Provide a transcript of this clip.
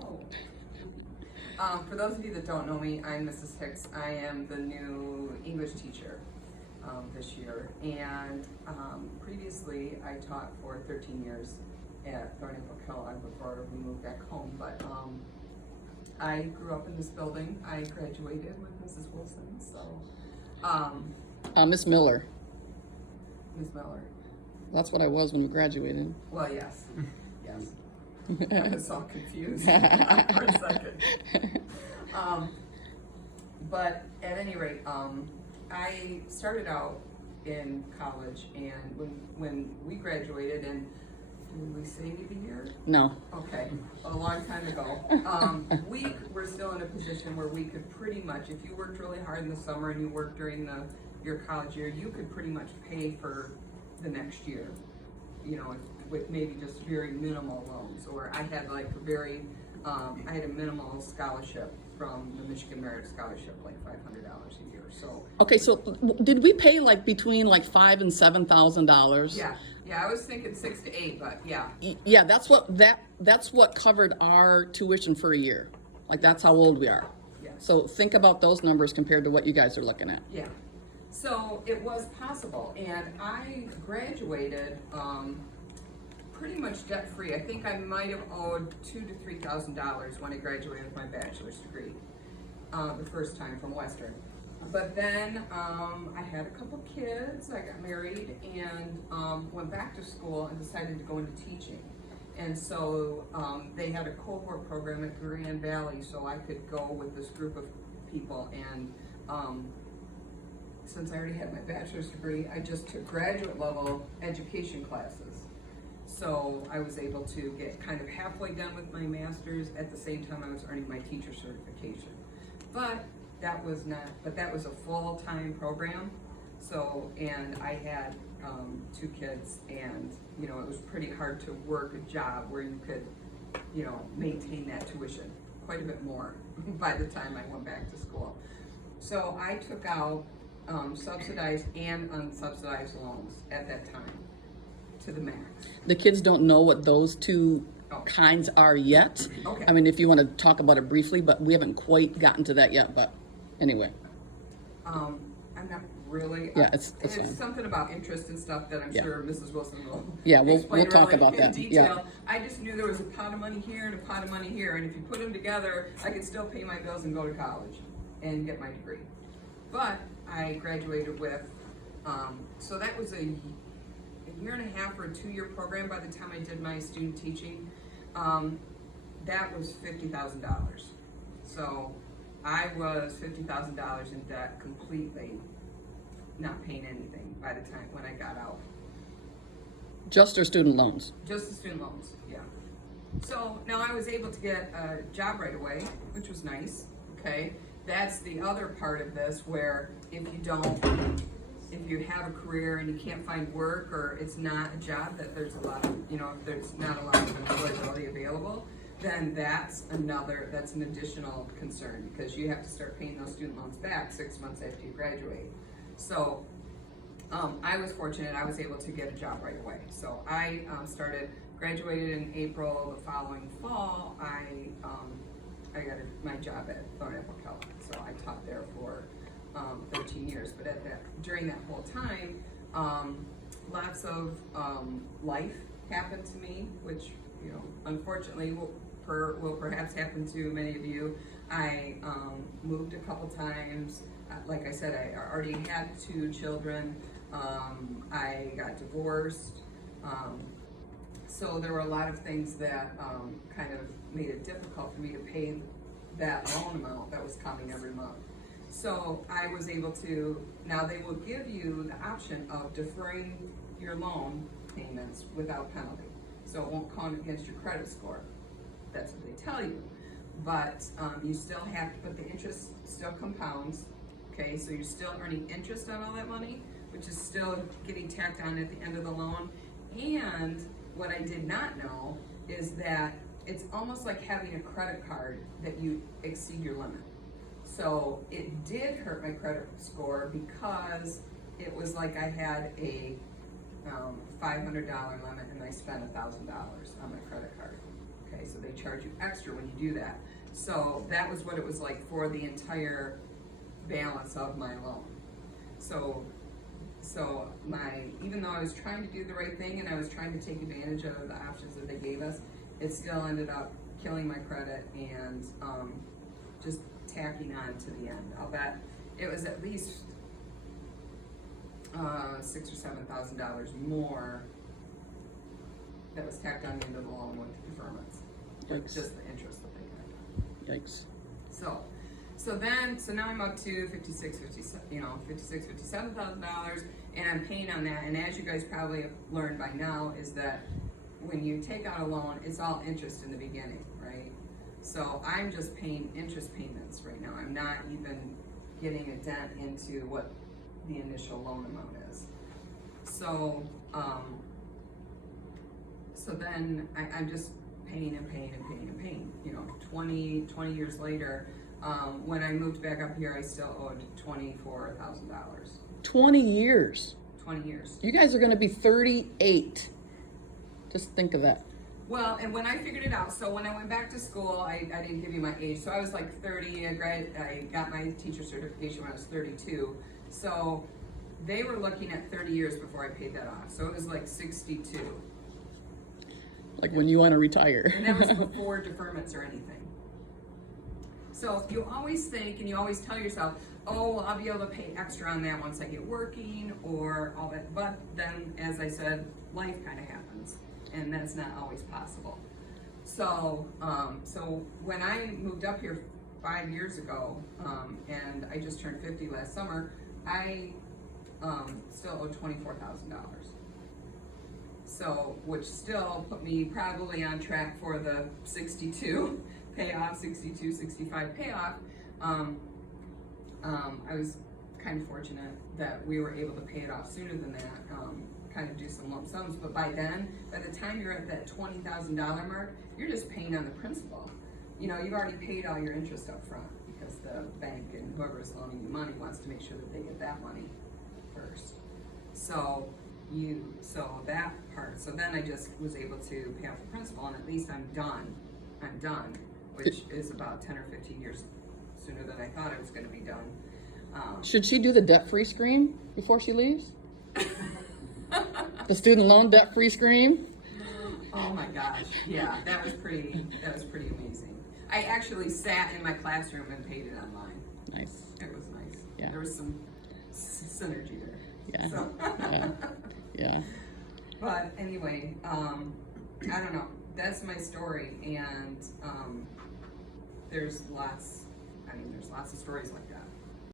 No. For those of you that don't know me, I'm Mrs. Hicks. I am the new English teacher this year, and previously I taught for 13 years at Thornapple Kellogg before we moved back home. But I grew up in this building. I graduated with Mrs. Wilson, so Miss Miller. Ms. Miller. That's what I was when we graduated. Well, yes, yes. I was all confused for a second. But at any rate, I started out in college, and when we graduated, and did we say maybe a year? No. Okay, a long time ago. We were still in a position where we could pretty much, if you worked really hard in the summer and you worked during your college year, you could pretty much pay for the next year, you know, with maybe just very minimal loans. Or I had like I had a minimal scholarship from the Michigan Merit Scholarship, like $500 a year. So Okay, so did we pay like between like $5,000 and $7,000? yeah, I was thinking 6 to 8, but yeah. Yeah, that's what covered our tuition for a year. Like that's how old we are. Yeah. So think about those numbers compared to what you guys are looking at. Yeah. So it was possible, and I graduated pretty much debt free. I think I might have owed $2,000 to $3,000 when I graduated with my bachelor's degree, the first time from Western. But then I had a couple kids, I got married, and went back to school and decided to go into teaching. And so they had a cohort program at Grand Valley, so I could go with this group of people. And since I already had my bachelor's degree, I just took graduate level education classes. So I was able to get kind of halfway done with my master's at the same time I was earning my teacher certification. But that was a full-time program. So, and I had 2 kids, and you know, it was pretty hard to work a job where you could, you know, maintain that tuition quite a bit more by the time I went back to school. So I took out subsidized and unsubsidized loans at that time to the max. The kids don't know what those two kinds are yet. Okay. I mean, if you want to talk about it briefly, but we haven't quite gotten to that yet. But anyway. I'm not really. Yeah, it's fine. Something about interest and stuff that I'm sure Mrs. Wilson will. Yeah, we'll explain talk really about in that. detail. Yeah. I just knew there was a pot of money here and a pot of money here, and if you put them together, I could still pay my bills and go to college and get my degree. But I graduated with, so that was a year and a half or a 2-year program by the time I did my student teaching. That was $50,000. So I was $50,000 in debt completely, not paying anything by the time when I got out. Just our student loans. Just the student loans, yeah. So now I was able to get a job right away, which was nice, okay? That's the other part of this where if you have a career and you can't find work, or it's not a job that there's a lot of, you know, if there's not a lot of employability available, then that's an additional concern, because you have to start paying those student loans back 6 months after you graduate. So I was fortunate, I was able to get a job right away. So I graduated in April. The following fall, I got my job at Thornapple Kellogg. So I taught there for 13 years, but during that whole time, lots of life happened to me, which, you know, unfortunately will perhaps happen to many of you. I moved a couple times. Like I said, I already had 2 children. I got divorced. So there were a lot of things that kind of made it difficult for me to pay that loan amount that was coming every month. So I was able to, now they will give you the option of deferring your loan payments without penalty. So it won't count against your credit score. That's what they tell you. But you still have to, but the interest still compounds, okay? So you're still earning interest on all that money, which is still getting tacked on at the end of the loan. And what I did not know is that it's almost like having a credit card that you exceed your limit. So it did hurt my credit score because it was like I had a $500 limit and I spent $1,000 on my credit card. Okay, so they charge you extra when you do that. So that was what it was like for the entire balance of my loan. So even though I was trying to do the right thing and I was trying to take advantage of the options that they gave us, it still ended up killing my credit and just tacking on to the end. I'll bet it was at least $6,000 or $7,000 more that was tacked on the end of the loan with the deferments, with just the interest that they got. Yikes. So now I'm up to $57,000, and I'm paying on that. And as you guys probably have learned by now, is that when you take out a loan, it's all interest in the beginning, right? So I'm just paying interest payments right now. I'm not even getting a dent into what the initial loan amount is. So then I'm just paying and paying and paying and paying. 20 years later, when I moved back up here, I still owed $24,000. 20 years. 20 years. You guys are going to be 38. Just think of that. Well, and when I figured it out, so when I went back to school, I didn't give you my age, so I was like 30. I got my teacher certification when I was 32. So they were looking at 30 years before I paid that off. So it was like 62. Like when you want to retire. And that was before deferments or anything. So you always think and you always tell yourself, oh, well, I'll be able to pay extra on that once I get working or all that. But then, as I said, life kind of happens, and that's not always possible. So when I moved up here 5 years ago, and I just turned 50 last summer, I still owed $24,000. So, which still put me probably on track for the 62 payoff, 62, 65 payoff. I was kind of fortunate that we were able to pay it off sooner than that, kind of do some lump sums. But by the time you're at that $20,000 mark, you're just paying on the principal. You've already paid all your interest up front because the bank and whoever is loaning you money wants to make sure that they get that money first. So that part. So then I just was able to pay off the principal, and at least I'm done, which is about 10 or 15 years sooner than I thought it was going to be done. Should she do the debt-free screen before she leaves? The student loan debt-free screen? Oh my gosh, yeah, that was pretty amazing. I actually sat in my classroom and paid it online. Nice. It was nice. Yeah. There was some synergy there. Yeah. So. Yeah. But anyway, I don't know. That's my story, and there's lots of stories like that.